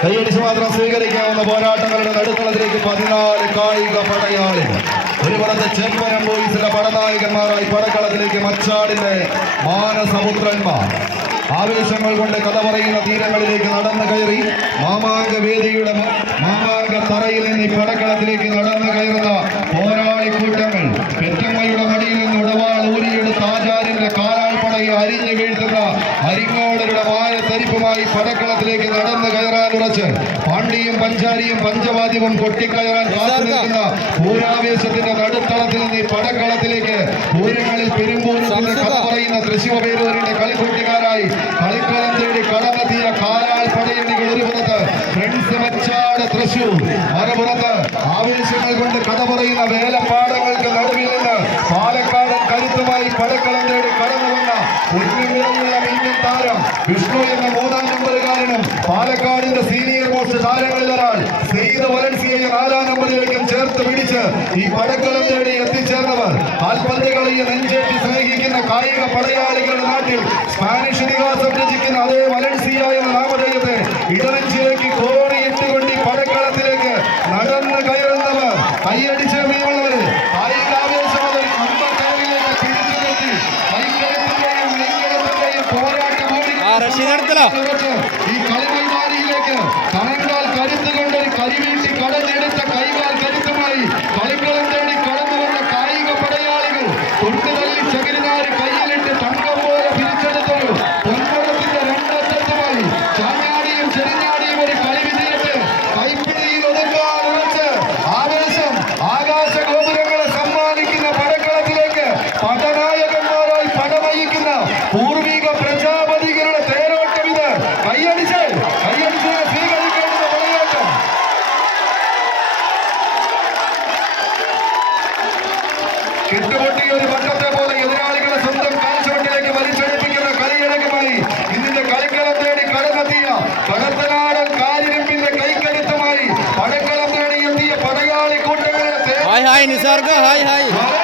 കൈയടിച്ച് മാത്രം സ്വീകരിക്കാവുന്ന പോരാട്ടങ്ങളുടെ നടുക്കളത്തിലേക്ക് പതിനാല് കായിക പടയാളി ഒരു പുറത്ത് ചെമ്പരം ബോയ്സിന്റെ പടനായകന്മാരായി പടക്കളത്തിലേക്ക് മച്ചാടിന്റെ മാനസപുത്രന്മാർ. ആവേശങ്ങൾ കൊണ്ട് കഥ പറയുന്ന തീരങ്ങളിലേക്ക് നടന്നു കയറി മാമാങ്ക വേദിയുടെ മാമാങ്ക തറയിൽ നിന്ന് പടക്കളത്തിലേക്ക് നടന്നു കയറുന്ന പോരാളി കൂട്ടങ്ങൾ പെറ്റമ്മയുടെ മടിയിൽ നിന്ന് ഉടവാൾ ഊരിയെടുത്ത ആചാര്യന്റെ കാലാൾപ്പടയെ അരിഞ്ഞു വീഴ്ത്തുന്ന അരിങ്ങോടരുടെ മായ തരിപ്പുമായി പടക്കളത്തിലേക്ക് നടന്നു കയറാൻ ഉറച്ച് പാണ്ഡിയും പഞ്ചാരിയും പഞ്ചവാദ്യവും കൊട്ടിക്കയറാൻ കാത്തു നിൽക്കുന്ന പൂരാവേശത്തിന്റെ നടുത്തളത്തിൽ നിന്ന് പടക്കളത്തിലേക്ക് പൂരങ്ങളിൽ പെരുമ്പൂരത്തിന്റെ കഥ പറയുന്ന തൃശൂർ പേരൂരിന്റെ കളിക്കൂട്ടുകാരായി കളിക്കളം തേടി കടമെത്തിയ കാലാൾ പടയണികൾ ഒരുപുറത്ത് ഫ്രണ്ട്സ് മച്ചാട് തൃശൂർ മറുപുറത്ത് ആവേശങ്ങൾ കൊണ്ട് കഥ പറയുന്ന പാലക്കാടൻ കരുത്തുമായി പടക്കളം തേടി കടന്നു വന്ന ഉരുവിളങ്ങുള്ള ഇന്ത്യൻ താരം. വിഷ്ണു എന്ന മൂന്നാം നമ്പറുകാരനും പാലക്കാടിന്റെ സീനിയർ മോസ്റ്റ് താരങ്ങളിൽ ഒരാൾ. സെയ്ത് വലൻസിയെ നാലാം നമ്പറിലേക്കും ചേർത്ത് പിടിച്ച് ഈ പടക്കളം തേടി എത്തിച്ചേർന്നവർ. കാൽപന്ത് നെഞ്ചേറ്റി സ്നേഹിക്കുന്ന കായിക പടയാളികളുടെ നാട്ടിൽ സ്പാനിഷ് ഇതിഹാസം രചിക്കുന്ന അതേ വലൻസിയ എന്ന നാമധേയത്തെ ഇടനെഞ്ചിലേക്ക് കോറിയിട്ടുകൊണ്ട് ഈ പടക്കളത്തിലേക്ക് നടന്ന് കയറുന്നവർ കൈയടിച്ച് പ്രിയമുള്ളവര് കായിക ആവേശം അവർ അമ്പക്കരയിലേക്ക് പിടിച്ചു നിർത്തി കൈക്കരുത്തിന്റെയും നെയ്ക്കരുത്തിന്റെയും പോരാട്ട ആ, റഷീദ് എടുത്തല്ലോ. ഈ കളിമൈതാനിയിലേക്ക് കണങ്കാൽ കരുത്ത് കൊണ്ട് हाय हाय निसर्ग हाय हाय